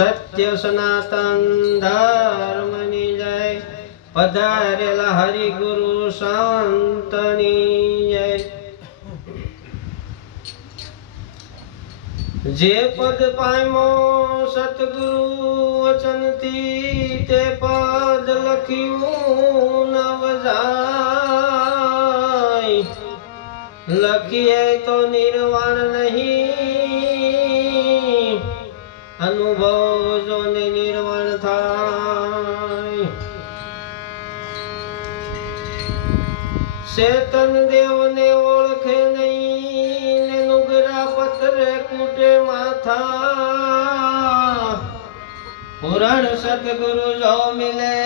સત્ય સનાતન ધર્મની જય. પધારેલા હરિગુરુ સંતની જય. જે પદ પામ્યો સતગુરુ વચનથી તે પદ લખ્યું નવ જાય. લખીએ તો નિર્વાણ નહીં, અનુભવ જો ને નિર્વાણ થાય. ચેતન દેવને ઓળખે નહીં ને નુગરા પત્રે કૂટે માથા. પુરાણ સતગુરુ જો મિલે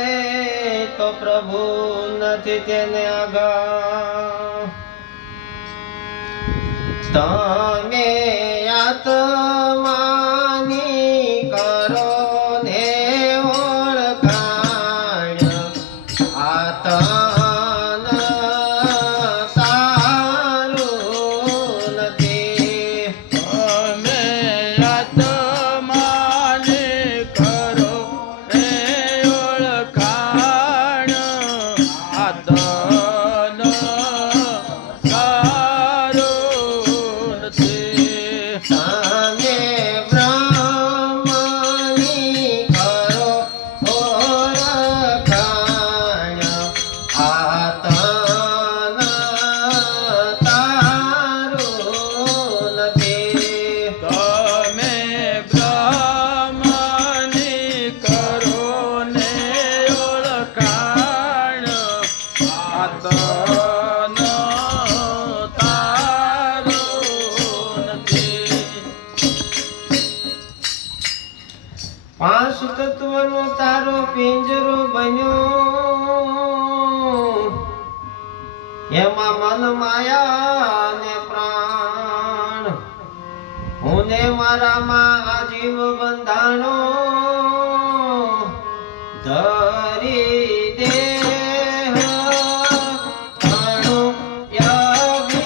તો પ્રભુ નથી તેને આગા. તમે આત્માની કરો ને ઓળખાણ. આતન તારું નથી. તમે આત્માને કરો ને ઓળખાણ. આતન પાંચ તત્વનો તારો પિંજરો બન્યો. એમાં મન માયા ને પ્રાણ. હું ને મારામાં આજીવ બંધાણો. ધરી દેહ તણુ અભિમાન.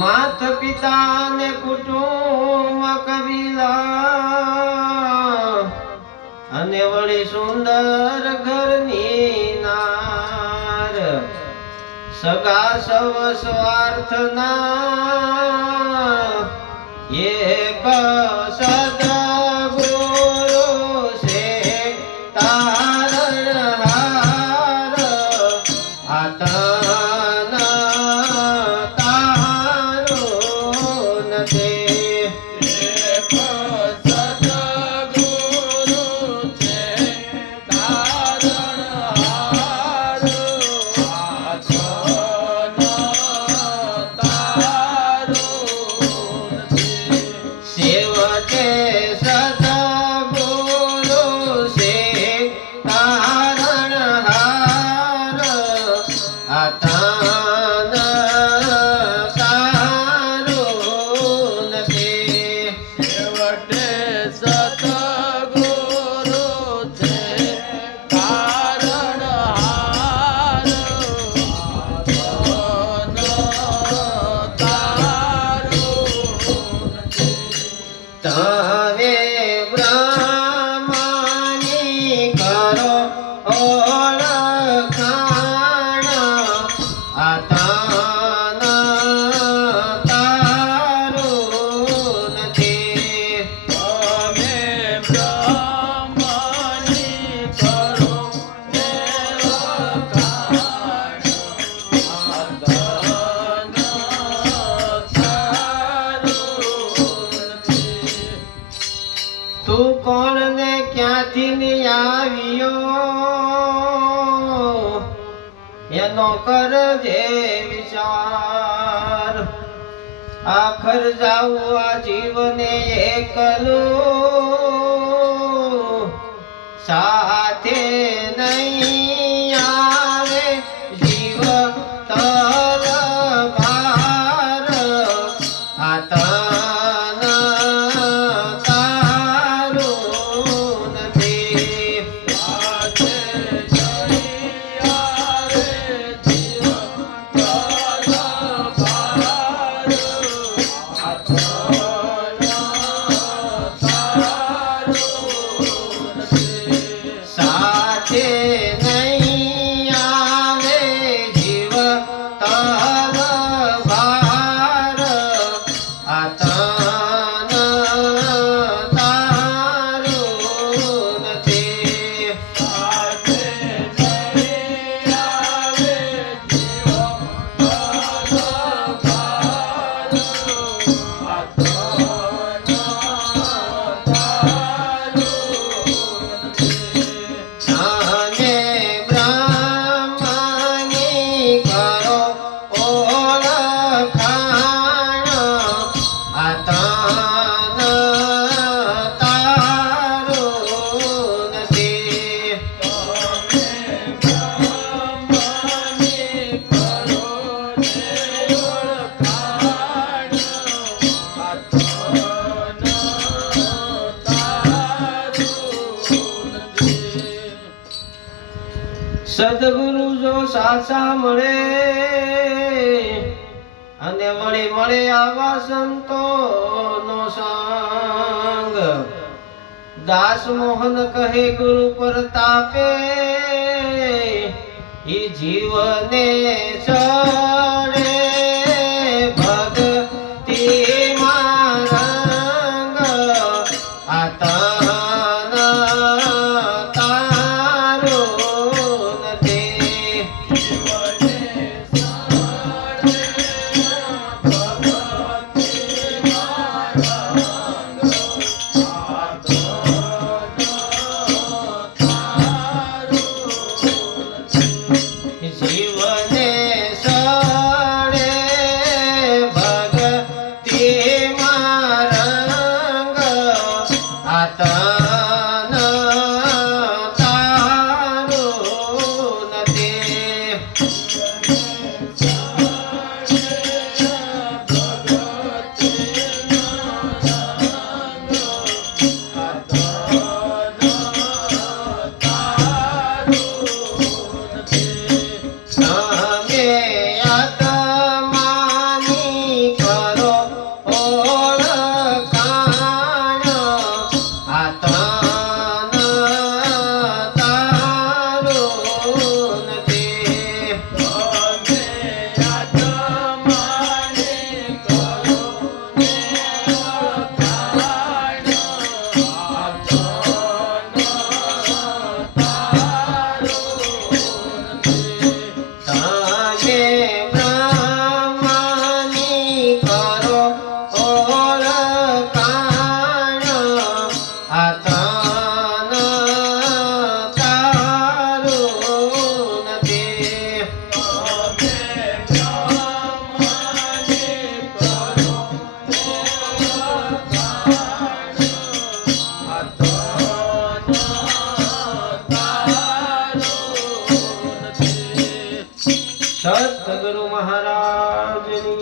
માત પિતા ને કુટુંબ કબીલા અને વળી સુંદર ઘરની નાર. સગા સવ સ્વાર્થના એક સદગુરુ છે તારણહાર. આતન તારું નથી. એક સદગુરુ છે તારણહાર. આતન તારું નથી. સેવકે એનો કરજે વિચાર આખર જાવું આ જીવને એકલું સાથે નહીં આવે જીવ તલવાર આ તન તારું નથી સાથે નહીં આવે જીવ તલવાર સાથે નહીં આવે જીવ તલવાર આ તન તારું નથી સાથે નહીં આવે જીવ અને બ્રહ્મની કરો ઓળખાણ આ તન તારું નથી સદગુરુ જો સાચા મળે અને વળી મળે આવા સંતો નો સંગ દાસ મોહન કહે ગુરુ પ્રતાપે ઈ જીવને ચડે ભક્તિ રંગ આ તન તારું નથી જીવને સડે ભક્તિ રંગ આ તન તારું નથી તમે આત્માની કરો ઓળખાણ આ તન તારું નથી તમે બ્રહ્મની કરો ઓળખાણ આ તન તારું નથી સદગુરુ મહારાજની